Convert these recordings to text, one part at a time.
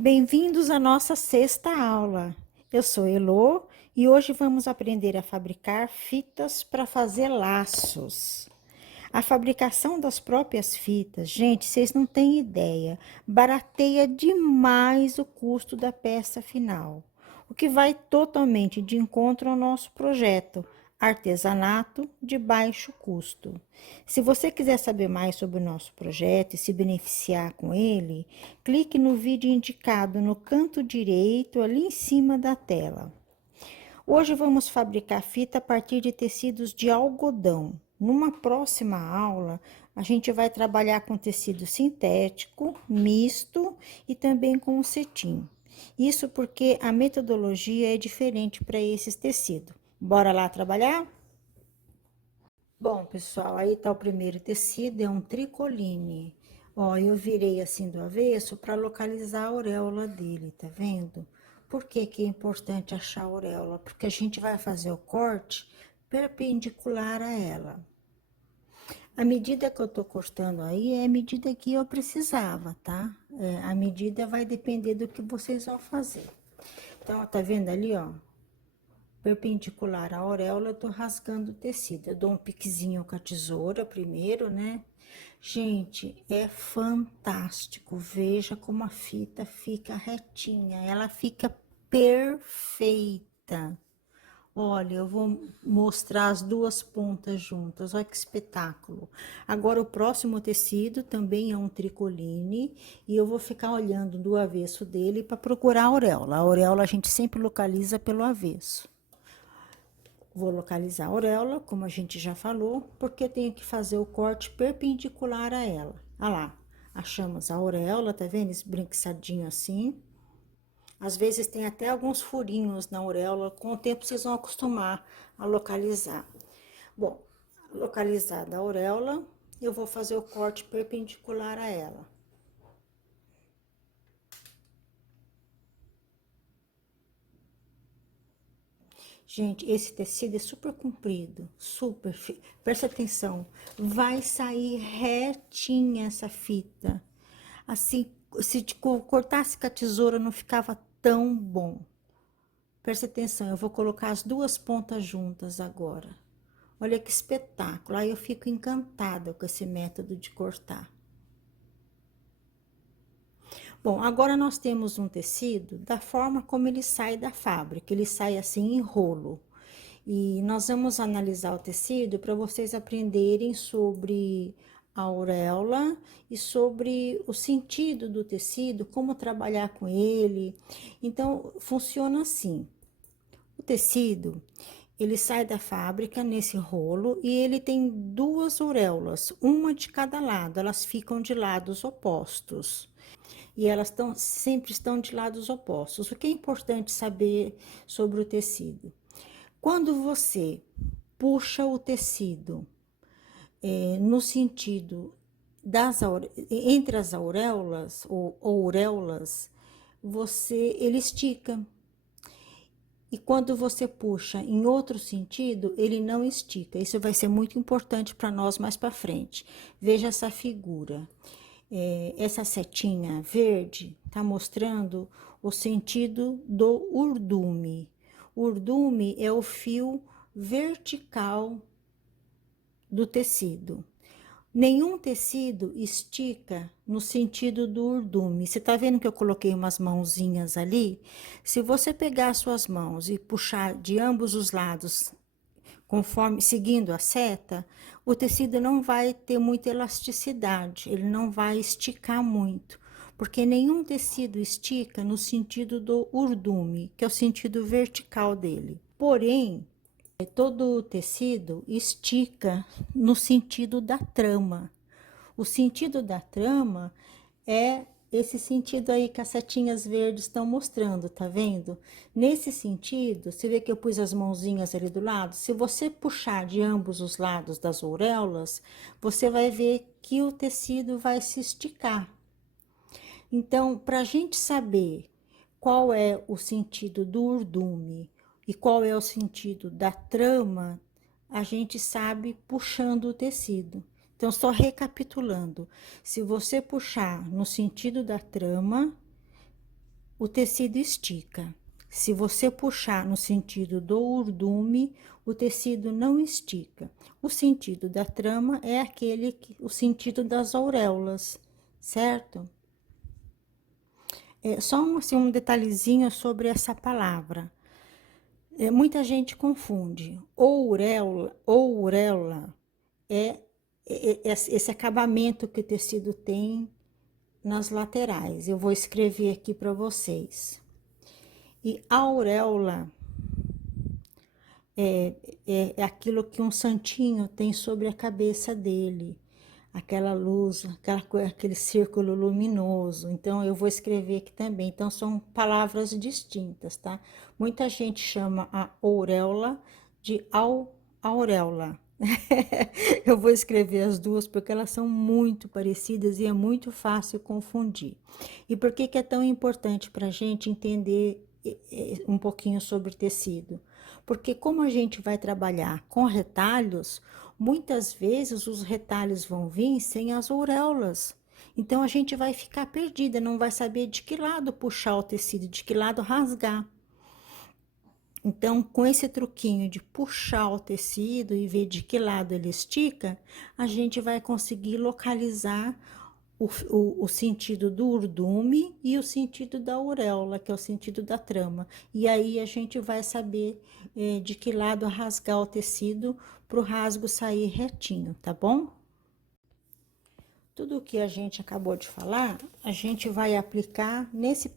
Bem-vindos à nossa sexta aula. Eu sou Elô e hoje vamos aprender a fabricar fitas para fazer laços. A fabricação das próprias fitas, gente, vocês não têm ideia, barateia demais o custo da peça final, o que vai totalmente de encontro ao nosso projeto, artesanato de baixo custo. Se você quiser saber mais sobre o nosso projeto e se beneficiar com ele, clique no vídeo indicado no canto direito, ali em cima da tela. Hoje vamos fabricar fita a partir de tecidos de algodão. Numa próxima aula, a gente vai trabalhar com tecido sintético, misto e também com o cetim. Isso porque a metodologia é diferente para esses tecidos. Bora lá trabalhar? Bom, pessoal, aí tá o primeiro tecido, é um tricoline. Ó, eu virei assim do avesso para localizar a auréola dele, tá vendo? Por que que é importante achar a auréola? Porque a gente vai fazer o corte perpendicular a ela. A medida que eu tô cortando aí é a medida que eu precisava, tá? A medida vai depender do que vocês vão fazer. Então, ó, tá vendo ali, ó? Perpendicular à auréola, eu tô rasgando o tecido. Eu dou um piquezinho com a tesoura primeiro, né? Gente, é fantástico. Veja como a fita fica retinha. Ela fica perfeita. Olha, eu vou mostrar as duas pontas juntas. Olha que espetáculo. Agora, o próximo tecido também é um tricoline. E eu vou ficar olhando do avesso dele para procurar a auréola. A auréola a gente sempre localiza pelo avesso. Vou localizar a auréola, como a gente já falou, porque eu tenho que fazer o corte perpendicular a ela. Olha lá, achamos a auréola, tá vendo? Esbranquiçadinho assim. Às vezes tem até alguns furinhos na auréola, com o tempo vocês vão acostumar a localizar. Bom, localizada a auréola, eu vou fazer o corte perpendicular a ela. Gente, esse tecido é super comprido, super. Presta atenção, vai sair retinha essa fita. Assim, se cortasse com a tesoura não ficava tão bom. Presta atenção, eu vou colocar as duas pontas juntas agora. Olha que espetáculo, aí eu fico encantada com esse método de cortar. Bom, agora nós temos um tecido da forma como ele sai da fábrica, ele sai assim em rolo. E nós vamos analisar o tecido para vocês aprenderem sobre a auréola e sobre o sentido do tecido, como trabalhar com ele. Então, funciona assim. O tecido, ele sai da fábrica nesse rolo e ele tem duas auréolas, uma de cada lado, elas ficam de lados opostos. E elas sempre estão de lados opostos. O que é importante saber sobre o tecido? Quando você puxa o tecido no sentido entre as auréolas ou auréolas, ele estica. E quando você puxa em outro sentido, ele não estica. Isso vai ser muito importante para nós mais para frente. Veja essa figura. Essa setinha verde está mostrando o sentido do urdume. O urdume é o fio vertical do tecido. Nenhum tecido estica no sentido do urdume. Você tá vendo que eu coloquei umas mãozinhas ali? Se você pegar suas mãos e puxar de ambos os lados, conforme seguindo a seta, o tecido não vai ter muita elasticidade, ele não vai esticar muito, porque nenhum tecido estica no sentido do urdume, que é o sentido vertical dele. Porém, todo o tecido estica no sentido da trama. O sentido da trama é esse sentido aí que as setinhas verdes estão mostrando, tá vendo? Nesse sentido, você vê que eu pus as mãozinhas ali do lado? Se você puxar de ambos os lados das auréolas, você vai ver que o tecido vai se esticar. Então, para a gente saber qual é o sentido do urdume e qual é o sentido da trama, a gente sabe puxando o tecido. Então, só recapitulando, se você puxar no sentido da trama, o tecido estica. Se você puxar no sentido do urdume, o tecido não estica. O sentido da trama é o sentido das auréolas, certo? Só assim, um detalhezinho sobre essa palavra. Muita gente confunde. Ouréola é esse acabamento que o tecido tem nas laterais. Eu vou escrever aqui para vocês. E auréola é aquilo que um santinho tem sobre a cabeça dele. Aquela luz, aquele círculo luminoso. Então, eu vou escrever aqui também. Então, são palavras distintas, tá? Muita gente chama a auréola de auréola. Eu vou escrever as duas porque elas são muito parecidas e é muito fácil confundir. E por que que é tão importante para a gente entender um pouquinho sobre tecido? Porque como a gente vai trabalhar com retalhos, muitas vezes os retalhos vão vir sem as auréolas. Então a gente vai ficar perdida, não vai saber de que lado puxar o tecido, de que lado rasgar. Então, com esse truquinho de puxar o tecido e ver de que lado ele estica, a gente vai conseguir localizar o sentido do urdume e o sentido da auréola, que é o sentido da trama. E aí a gente vai saber de que lado rasgar o tecido para o rasgo sair retinho, tá bom? Tudo o que a gente acabou de falar, a gente vai aplicar nesse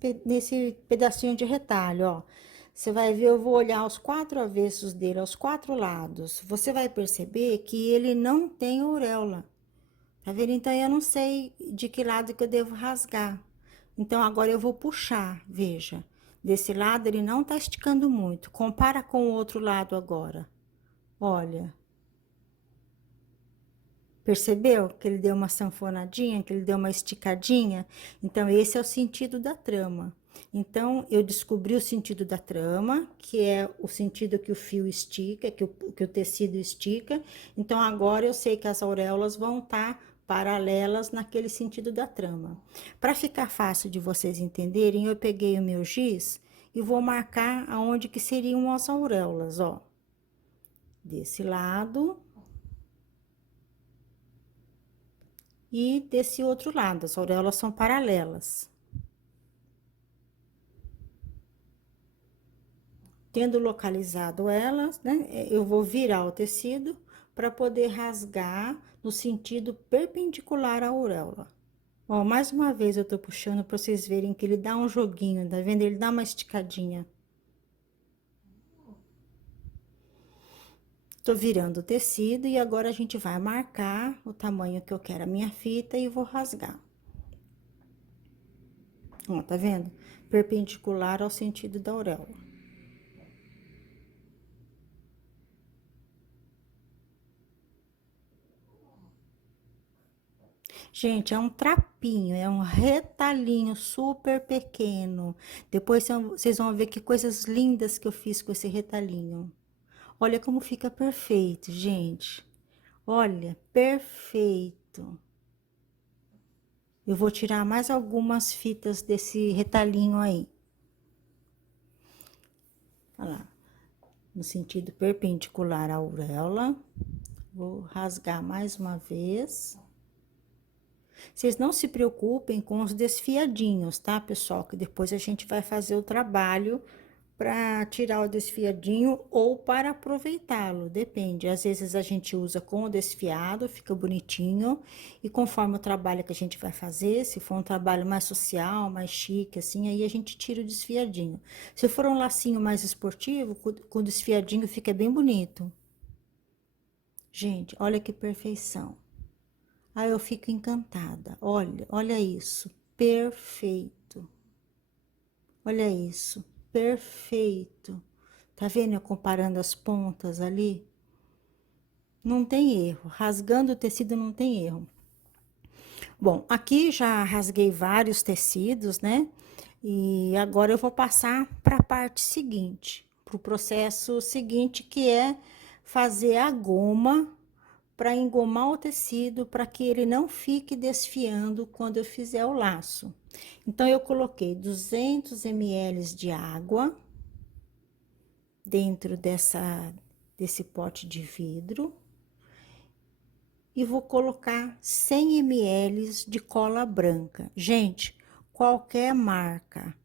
pedacinho de retalho, ó. Você vai ver, eu vou olhar os 4 avessos dele, aos 4 lados. Você vai perceber que ele não tem auréola. Tá vendo? Então, eu não sei de que lado que eu devo rasgar. Então, agora eu vou puxar, veja. Desse lado, ele não tá esticando muito. Compara com o outro lado agora. Olha. Percebeu que ele deu uma sanfonadinha, que ele deu uma esticadinha? Então, esse é o sentido da trama. Então, eu descobri o sentido da trama, que é o sentido que o fio estica, que o tecido estica. Então, agora eu sei que as auréolas vão estar paralelas naquele sentido da trama. Para ficar fácil de vocês entenderem, eu peguei o meu giz e vou marcar aonde que seriam as auréolas, ó. Desse lado e desse outro lado, as auréolas são paralelas. Tendo localizado elas, né, eu vou virar o tecido para poder rasgar no sentido perpendicular à auréola. Ó, mais uma vez eu tô puxando para vocês verem que ele dá um joguinho, tá vendo? Ele dá uma esticadinha. Tô virando o tecido e agora a gente vai marcar o tamanho que eu quero a minha fita e vou rasgar. Ó, tá vendo? Perpendicular ao sentido da auréola. Gente, é um trapinho, é um retalhinho super pequeno. Depois vocês vão ver que coisas lindas que eu fiz com esse retalhinho. Olha como fica perfeito, gente. Olha, perfeito. Eu vou tirar mais algumas fitas desse retalhinho aí. Olha lá. No sentido perpendicular à auréola. Vou rasgar mais uma vez. Vocês não se preocupem com os desfiadinhos, tá, pessoal? Que depois a gente vai fazer o trabalho para tirar o desfiadinho ou para aproveitá-lo, depende. Às vezes a gente usa com o desfiado, fica bonitinho, e conforme o trabalho que a gente vai fazer, se for um trabalho mais social, mais chique, assim, aí a gente tira o desfiadinho. Se for um lacinho mais esportivo, com o desfiadinho fica bem bonito. Gente, olha que perfeição. Aí eu fico encantada. Olha, olha isso. Perfeito. Olha isso. Perfeito. Tá vendo eu comparando as pontas ali? Não tem erro. Rasgando o tecido não tem erro. Bom, aqui já rasguei vários tecidos, né? E agora eu vou passar para a parte seguinte, para o processo seguinte, que é fazer a goma para engomar o tecido, para que ele não fique desfiando quando eu fizer o laço. Então, eu coloquei 200 ml de água dentro desse pote de vidro e vou colocar 100 ml de cola branca. Gente, qualquer marca.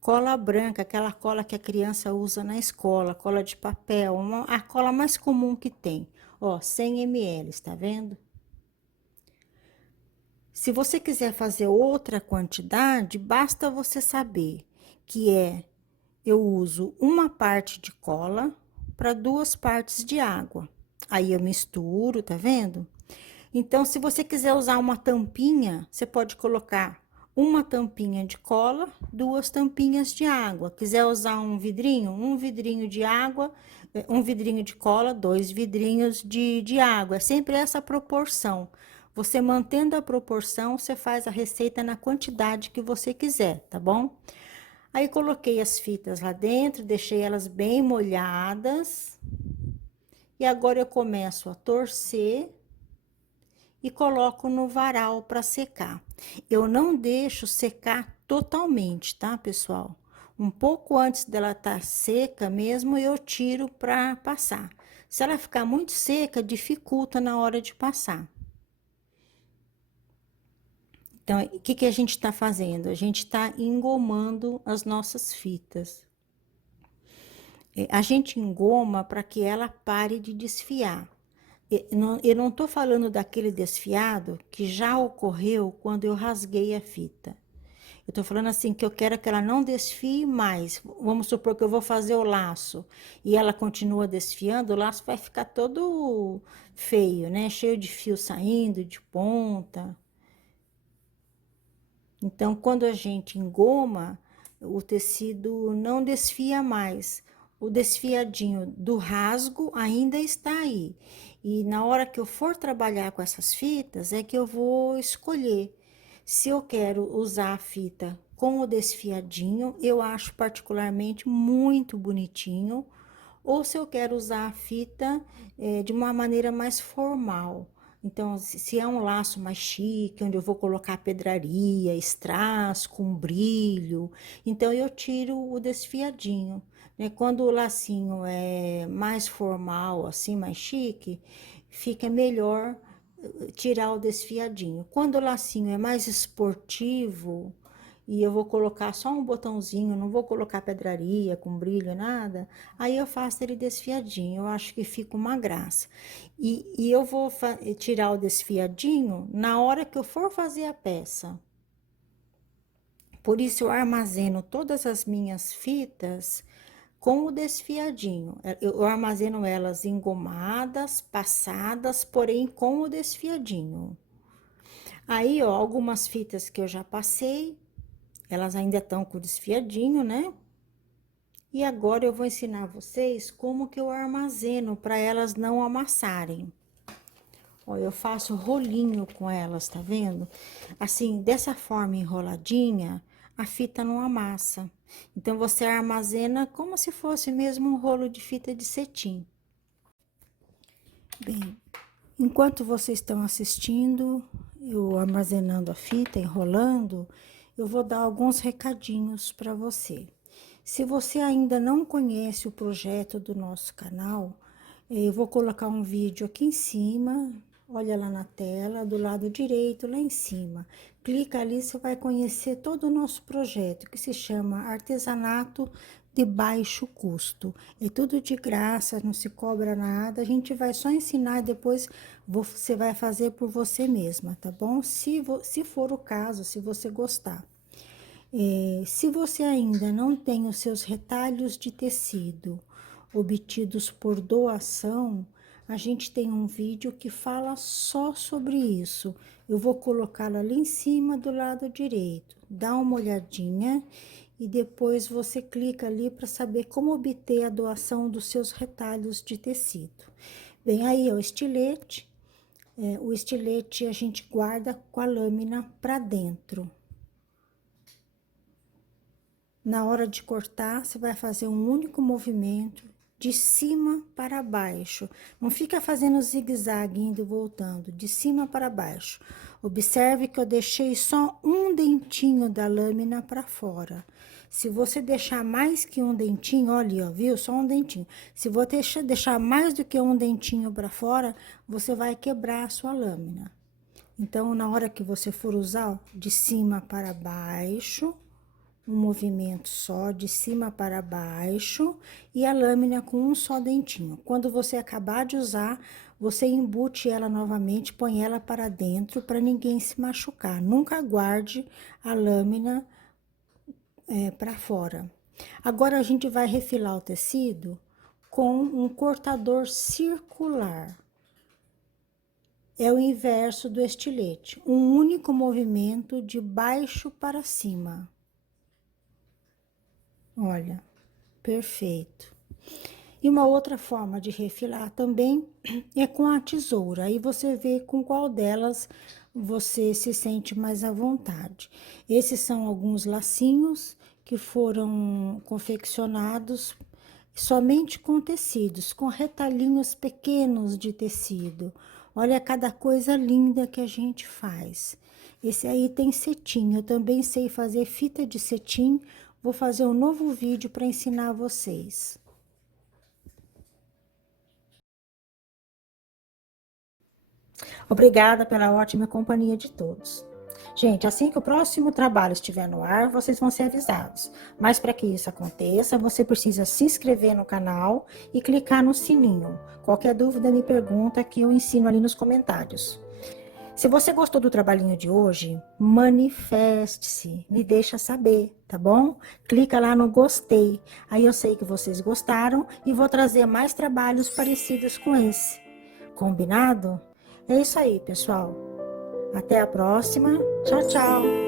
Cola branca, aquela cola que a criança usa na escola, cola de papel, a cola mais comum que tem. Ó, 100 ml, tá vendo? Se você quiser fazer outra quantidade, basta você saber que eu uso uma parte de cola para 2 partes de água. Aí eu misturo, tá vendo? Então, se você quiser usar uma tampinha, você pode colocar uma tampinha de cola, 2 tampinhas de água. Quiser usar um vidrinho de água, um vidrinho de cola, 2 vidrinhos de água. É sempre essa proporção. Você mantendo a proporção, você faz a receita na quantidade que você quiser, tá bom? Aí coloquei as fitas lá dentro, deixei elas bem molhadas. E agora eu começo a torcer e coloco no varal para secar. Eu não deixo secar totalmente, tá, pessoal? Um pouco antes dela estar seca mesmo, eu tiro para passar. Se ela ficar muito seca, dificulta na hora de passar. Então, o que a gente está fazendo? A gente está engomando as nossas fitas. A gente engoma para que ela pare de desfiar. Eu não estou falando daquele desfiado que já ocorreu quando eu rasguei a fita. Eu estou falando assim que eu quero que ela não desfie mais. Vamos supor que eu vou fazer o laço e ela continua desfiando, o laço vai ficar todo feio, né? Cheio de fio saindo, de ponta. Então, quando a gente engoma, o tecido não desfia mais. O desfiadinho do rasgo ainda está aí. E na hora que eu for trabalhar com essas fitas, é que eu vou escolher. Se eu quero usar a fita com o desfiadinho, eu acho particularmente muito bonitinho. Ou se eu quero usar a fita de uma maneira mais formal. Então, se é um laço mais chique, onde eu vou colocar pedraria, strass com brilho, então eu tiro o desfiadinho, né? Quando o lacinho é mais formal, assim, mais chique, fica melhor tirar o desfiadinho. Quando o lacinho é mais esportivo, e eu vou colocar só um botãozinho, não vou colocar pedraria com brilho, nada, aí eu faço ele desfiadinho, eu acho que fica uma graça. E eu vou tirar o desfiadinho na hora que eu for fazer a peça. Por isso eu armazeno todas as minhas fitas com o desfiadinho. Eu armazeno elas engomadas, passadas, porém com o desfiadinho. Aí, ó, algumas fitas que eu já passei, elas ainda estão com o desfiadinho, né? E agora eu vou ensinar vocês como que eu armazeno para elas não amassarem. Ó, eu faço rolinho com elas, tá vendo? Assim, dessa forma enroladinha, a fita não amassa. Então, você armazena como se fosse mesmo um rolo de fita de cetim. Bem, enquanto vocês estão assistindo, eu armazenando a fita, enrolando, eu vou dar alguns recadinhos para você. Se você ainda não conhece o projeto do nosso canal, eu vou colocar um vídeo aqui em cima, olha lá na tela, do lado direito, lá em cima. Clica ali, você vai conhecer todo o nosso projeto, que se chama Artesanato de Baixo Custo. É tudo de graça, não se cobra nada, a gente vai só ensinar e depois você vai fazer por você mesma, tá bom? Se for o caso, se você gostar. Se você ainda não tem os seus retalhos de tecido obtidos por doação, a gente tem um vídeo que fala só sobre isso. Eu vou colocá-lo ali em cima do lado direito. Dá uma olhadinha e depois você clica ali para saber como obter a doação dos seus retalhos de tecido. Bem, aí é o estilete. O estilete a gente guarda com a lâmina para dentro. Na hora de cortar, você vai fazer um único movimento de cima para baixo. Não fica fazendo zigue-zague, indo e voltando, de cima para baixo. Observe que eu deixei só um dentinho da lâmina para fora. Se você deixar mais que um dentinho, olha, ó, viu? Só um dentinho. Se você deixar mais do que um dentinho para fora, você vai quebrar a sua lâmina. Então, na hora que você for usar, ó, de cima para baixo, um movimento só, de cima para baixo, e a lâmina com um só dentinho. Quando você acabar de usar, você embute ela novamente, põe ela para dentro para ninguém se machucar. Nunca guarde a lâmina para fora. Agora a gente vai refilar o tecido com um cortador circular. É o inverso do estilete, um único movimento de baixo para cima. Olha, perfeito. E uma outra forma de refilar também é com a tesoura. Aí você vê com qual delas você se sente mais à vontade. Esses são alguns lacinhos que foram confeccionados somente com tecidos, com retalhinhos pequenos de tecido. Olha cada coisa linda que a gente faz. Esse aí tem cetim, eu também sei fazer fita de cetim. Vou fazer um novo vídeo para ensinar vocês. Obrigada pela ótima companhia de todos. Gente, assim que o próximo trabalho estiver no ar, vocês vão ser avisados. Mas para que isso aconteça, você precisa se inscrever no canal e clicar no sininho. Qualquer dúvida, me pergunta que eu ensino ali nos comentários. Se você gostou do trabalhinho de hoje, manifeste-se, me deixa saber, tá bom? Clica lá no gostei, aí eu sei que vocês gostaram e vou trazer mais trabalhos parecidos com esse. Combinado? É isso aí, pessoal. Até a próxima. Tchau, tchau.